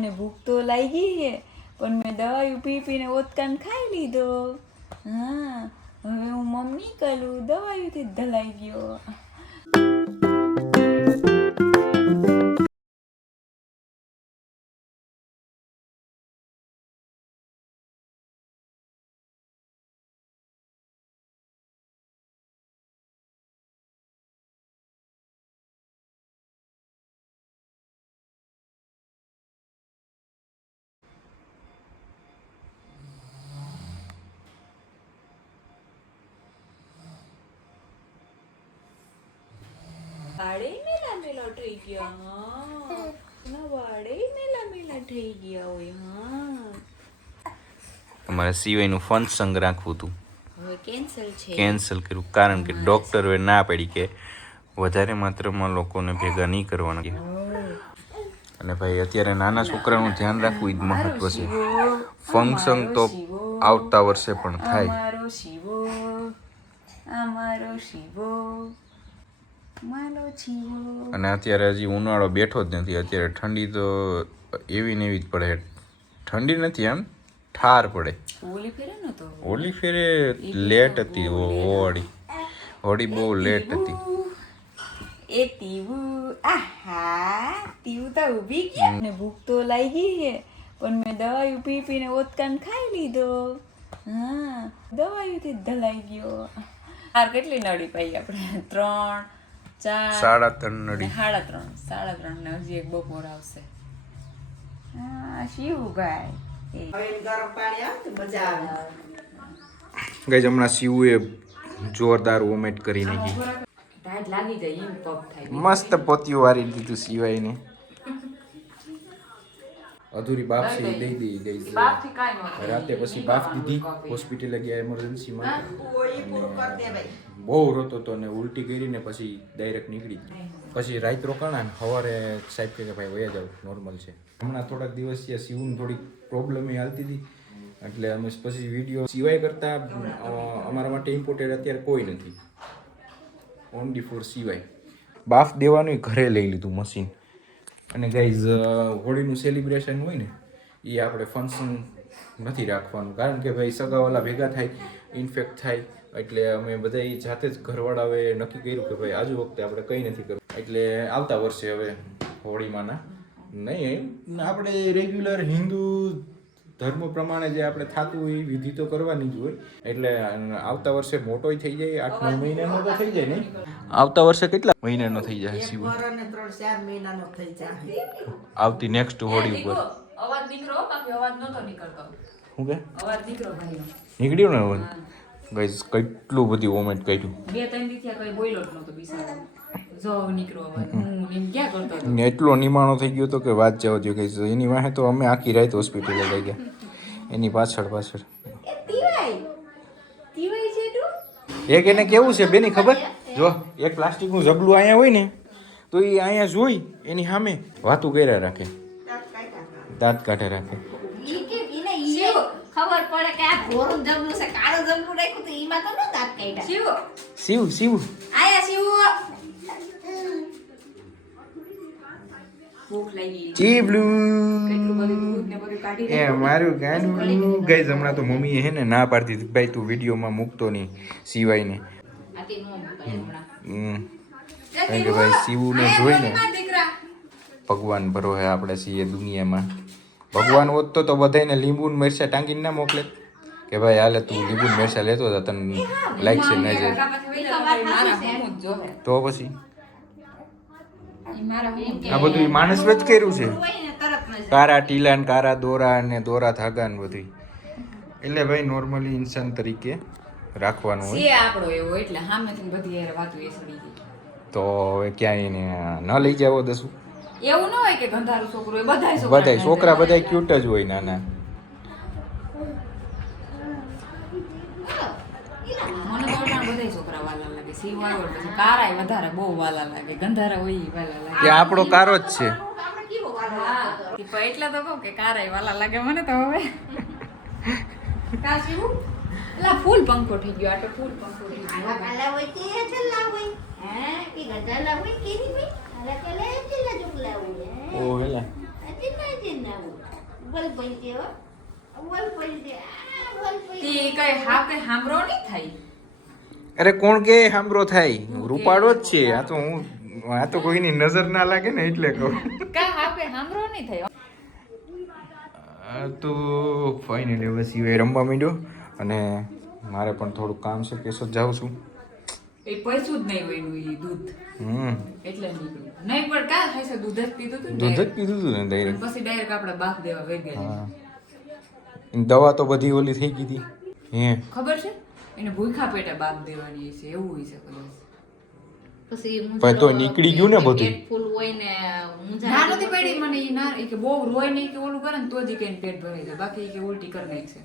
મને ભૂખ તો લાગી છે પણ મેં દવાઈ પી પીને ઓતકાન ખાઈ લીધો. હા, હવે હું મમ્મી કરું, દવાઈથી જ ધલાઈ ગયો. વાળે મેલા મેલા થઈ ગયા. હા, વાળે મેલા મેલા થઈ ગયા હોય. હા, અમારે સિવાયનું ફંક્શન રાખવું હતું, હવે કેન્સલ કર્યું કારણ કે ડોક્ટરે ના પાડી કે વધારે માત્રામાં લોકોને ભેગા નહીં કરવાના. અને ભાઈ અત્યારે નાના છોકરાનું ધ્યાન રાખવું એ જ મહત્વ છે. ફંક્શન તો આવતા વર્ષે પણ થાય. અમારો શિવો, અમારો શિવો, મારો શિવો. અને અત્યારે હજી ઉનાળો બેઠો જ નથી. અત્યારે ઠંડી તો એવી ને એવી જ પડે. ઠંડી નથી, એમ ઠાર પડે. ઓલી ફેરે ન તો ઓલી ફેરે લેટ હતી. હોળી બહુ લેટ હતી. એ તીવું, આહા, તીવું તો ઊભી ગયા ને ભૂખ તો લાગી છે પણ મેં દવાઈ પી પીને ઓતકાન ખાઈ લીધો. હા, દવાઈથી જ ધલાઈ ગયો. કેટલી નડી પાઈ આપણે? 3, 4, 3:30 નડી. 3:30 ને હજી એક બપોર આવશે. હા, શિવભાઈ ગાઈસ, હમણાં શિવુએ જોરદાર વોમેટ કરી નાખી. લાગી જાય એમ પગ થાય. મસ્ત પોતિયું વારી દીધું સિવાયને. અધૂરી બાફ છે એ દઈ દઈ ગઈ. રાતે પછી બાફ દીધી. હોસ્પિટલે ગયા એમરજન્સીમાં. બહુ રોતો હતો ને ઉલટી કરીને પછી ડાયરેક્ટ નીકળી. પછી રાત રોકાણા ને સવારે સાહેબ કે ભાઈ વયા જાવ, નોર્મલ છે. હમણાં થોડાક દિવસ થયા શિવને થોડીક પ્રોબ્લેમ એ હાલતી હતી એટલે અમે પછી વિડીયો સિવાય કરતા અમારા માટે ઇમ્પોર્ટેન્ટ અત્યારે કોઈ નથી. ઓનલી ફોર સિવાય. બાફ દેવાનું ઘરે લઈ લીધું મશીન. અને ગાઈઝ, હોળીનું સેલિબ્રેશન હોય ને એ આપણે ફંક્શન નથી રાખવાનું કારણ કે ભાઈ સગાવાલા ભેગા થાય, ઇન્ફેક્ટ થાય. એટલે અમે બધા જાતે જ ઘરવાળાએ નક્કી કર્યું કે ભાઈ આજુ વખતે આપણે કંઈ નથી કરવું. એટલે આવતા વર્ષે હવે હોળીમાંના નહીં, આપણે રેગ્યુલર હિન્દુ ધર્મ પ્રમાણે જે આપણે થતું હોય એ વિધિ તો કરવાની જ હોય. એટલે આવતા વર્ષે મોટોય થઈ જાય, 8-9 મહિનાનો તો થઈ જાય નહીં. આવતા વર્ષે કેટલા મહિનાનો થઈ જાય? શિવ 3-4 મહિનાનો થઈ જાય. આવતી નેક્સ્ટ હોળી ઉપર અવાજ નીકળો, બાકી અવાજ નતો નીકળતો. શું કે અવાજ નીકળો ભાઈનો? નીકળ્યો ને અવાજ. ગાઈસ, કેટલું બધી વોમેન્ટ કર્યું. 2-3 દી થયા કઈ બોલ્યો જ નતો બિચારો. જો નીકળો અવાજ. હું એમ ક્યાં કરતો હતો ને એટલો નિમાણો થઈ ગયો તો કે વાત જવા જો. ગાઈસ, એની વાહે તો અમે આખી રાત હોસ્પિટલે લઈ ગયા. એની પાછળ એક એને કેવું છે બેની ખબર? જો એક પ્લાસ્ટિકનું જબલું અહીંયા હોય ને તો એ અહીંયા જોઈ એની સામે વાતું કર્યા રાખે, દાંત કાઢે રાખે. ખબર પડે કે આ ગોરું જબલું છે, કાળું જબલું રાખ્યું તો ઈમાં તો ન દાંત કાઢ્યા. શિવ આયા શિવ. ભૂખ લાગી. ચીબલું કેટલું બધું દૂધ ને બધું કાઢી એ મારું ગાનું. ગાઈસ, હમણાં તો મમ્મીએ હે ને ના પાડતી હતી ભાઈ તું વિડીયોમાં મૂકતો નહીં સિવાયને. આતી નો મુકાય હમણાં. કારણ કે ભાઈ શિવને જોઈને ભગવાન ભરો હે આપણે છીએ દુનિયામાં. ભગવાન હોત તો બધાને લીંબુ ને મરચા ટાંગીને ના મોકલે કે ભાઈ હાલે તું લીંબુ ને મરચા લેતો હતા, તને લાઈક છે ના જાય તો પછી આ બધું માણસ જ કર્યું છે. કારા ટીલા ને કારા દોરા ને દોરા ધાગા ને બધું. એટલે ભાઈ નોર્મલી ઇન્સાન તરીકે રાખવાનું હોય. છે આપણો એવો એટલે સામેથી બધી યાર વાતો એ સડી ગઈ. તો હવે ક્યાંય ન લઈ જાવ દસું એવું ન હોય કે ગંધારું છોકરો એ બધાય છોકરા બધાય ક્યુટ જ હોય નાના. મને તો બધાય છોકરા વાલા લાગે. શિવ આવ્યો પછી કારાય વધારે બહુ વાલા લાગે, ગંધારા હોય ઈ વાલા લાગે. એ આપણો કારો જ છે. હા, એટલે તો કહું કે કારાય વાલા લાગે મને તો હવે. કા શિવ? એલા ફૂલ પંખો થઈ ગયો. આ તો ફૂલ પંખો થઈ ગયો. કાલા હોય તે ચલ્લા હોય. હે કે ગધાલા હોય કે ની ભાઈ? કાલા કાલા ચલ્લા ચુકલા હોય. ઓ હેલા બોલ પૈસે હો બોલ પૈસે બોલ પૈસે તે કઈ હા કઈ હાંભળો નહીં થાય. અરે કોણ કે સાંભળો થાય રૂપાળો જ છે આ તો કોઈની નજર ના લાગે ને એટલે કહું. કા હા કઈ હાંભળો નહીં થાય. આ તો ફાઇનલી હવે સિવાય રમવા માંડ્યો અને મારે પણ થોડું કામ છે કેશોદ જાઉં છું. એ પૈસું જ નહીં હોય ઈ દૂધ એટલે નીકળ્યું નહીં પણ કા થાય છે દૂધ જ પીધું હતું ને દૂધ જ પીધું હતું ને ડાયરેક્ટ. પછી ડાયરેક્ટ આપણે બાફ દેવા વહી ગયા. હા દવા તો બધી ઓલી થઈ ગઈ હતી હે ખબર છે એને ભૂખા પેટે બાફ દેવાની છે એવું હોય છે કદાચ. પછી પણ તો નીકળી ગયું ને બધું. પેટ ફૂલ હોય ને ના નથી પડી મને ઈ ના ઈ કે બહુ રોય નહીં કે ઓલું કરે ને તો જ ઈ કે પેટ ભરાઈ જાય બાકી ઈ કે ઉલટી કરી નાખશે.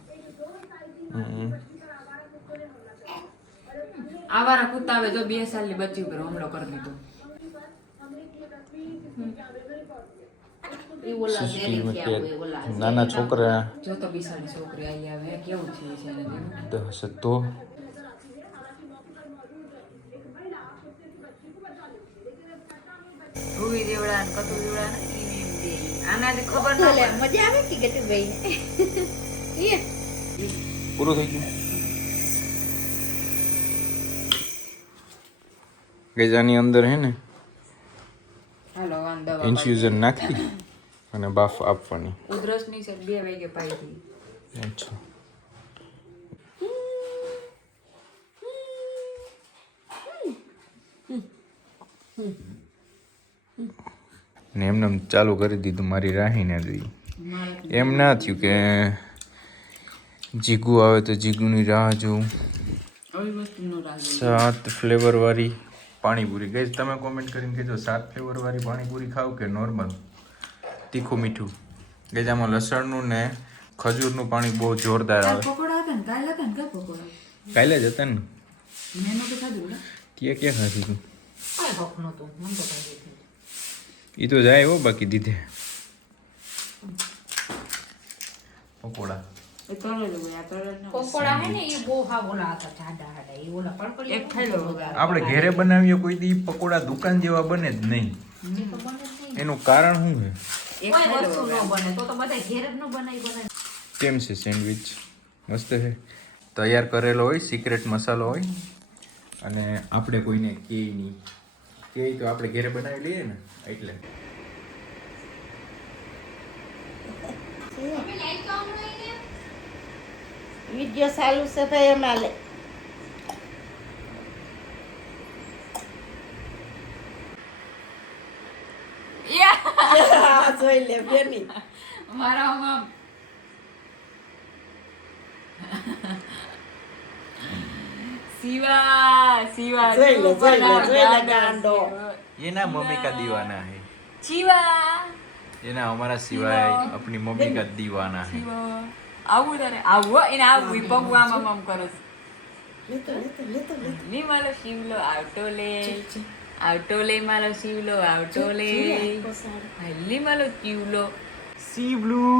આવારા કૂતા આવે જો 2 સાલની બચ્ચી ઉપર હુમલો કરી દીધો. એ ઓલા ઝેરી થયા હોય ઓલા નાના છોકરા જો તો બિસાડી છોકરી આવી આવે કેવું થયું છે એને જેવું. હશે તો રૂવી દેવડા ને કતુ દેવડા ને ઈ દે આના જે ખબર ના લે પડે. મજા આવે કે ગટુ ભાઈ ને એ પૂરું થઈ ગયું. ગજાની અંદર હે ને હાલો આમ દવા ઇન્ફ્યુઝન નાખી અને બાફ આપવાની. ઉધરસ ની છે 2 વાગે પાઈ હતી. અચ્છા ને એમને એમ ચાલુ કરી દીધું મારી રાહીને જોઈ. એમ ના થયું કે જીગુ આવે તો જીગુની રાહ જોઉં. આવી વસ્તુનો રાજ 7 ફ્લેવર વાળી પાણીપુરી. ગઈ તમે કોમેન્ટ કરીને કહેજો 7 ફ્લેવર વાળી પાણીપુરી ખાવ કે નોર્મલ તીખું મીઠું. ગઈ આમાં લસણનું ને ખજૂરનું પાણી બહુ જોરદાર આવે. પકોડા હતા ને કાલે હતા ને કા પકોડા કાલે જ હતા ને મેં નતું ખાધું ને ક્યાં ખાધું તું? કાઈ ભોખ નતું મન તો કાઈ એ તો જાય હો બાકી દીધે પકોડા. એ તળે જ હોય આ તળે જ ન હોય. પકોડા હે ને એ બહુ હા ઓલા હતા જાડા હતા એ ઓલા પડપડી એક ખાઈ લો હવે. આપણે ઘરે બનાવીએ કોઈ દી પકોડા દુકાન જેવા બને જ નહીં. એનું કારણ શું છે? એક કોઈ ખાઈ લો વસ્તુ હવે. ન બને તો બધા ઘેર જ ન બનાવી કેમ છે સેન્ડવિચ? મસ્ત છે. તૈયાર કરેલો હોય સિક્રેટ મસાલો હોય અને આપણે કોઈને કહે નહીં કે તો આપણે ઘરે બનાવી લઈએ ને એટલે. વિડિયો ચાલુ છે ભાઈ એમાં લે જોઈ લે બેની મારા આમાં શિવા જોઈ લે ગાંડો એના મમ્મી કા દીવાના હે. શિવા એના હમારા સિવાય अपनी मम्मी का दीवाना है. આવું તારે આવું એને આવું ઈ પગ આમ આમ કરે છે. લી મારો શિવલો આવતો લે મારો શિવલો આવતો લે લી મારો શિવલો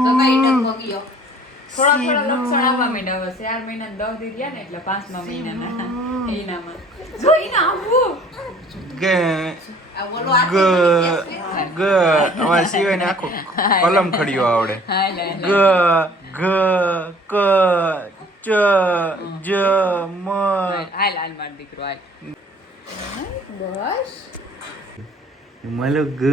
તો કઈ ન મોગિયો થોડા લક્ષણ આવવા માંડ્યા હવે 4 મહિના 10 દી રહ્યા ને એટલે 5મા મહિનાના એનામાં જો એને આવું ગ આ ઓલો ગ ગ અમારા સિવાય ને આખો કલમ ખડીયો આવડે. ગ ગ ક ચ જ મ હાલ માર દીકરો હાલ બસ મલો ગ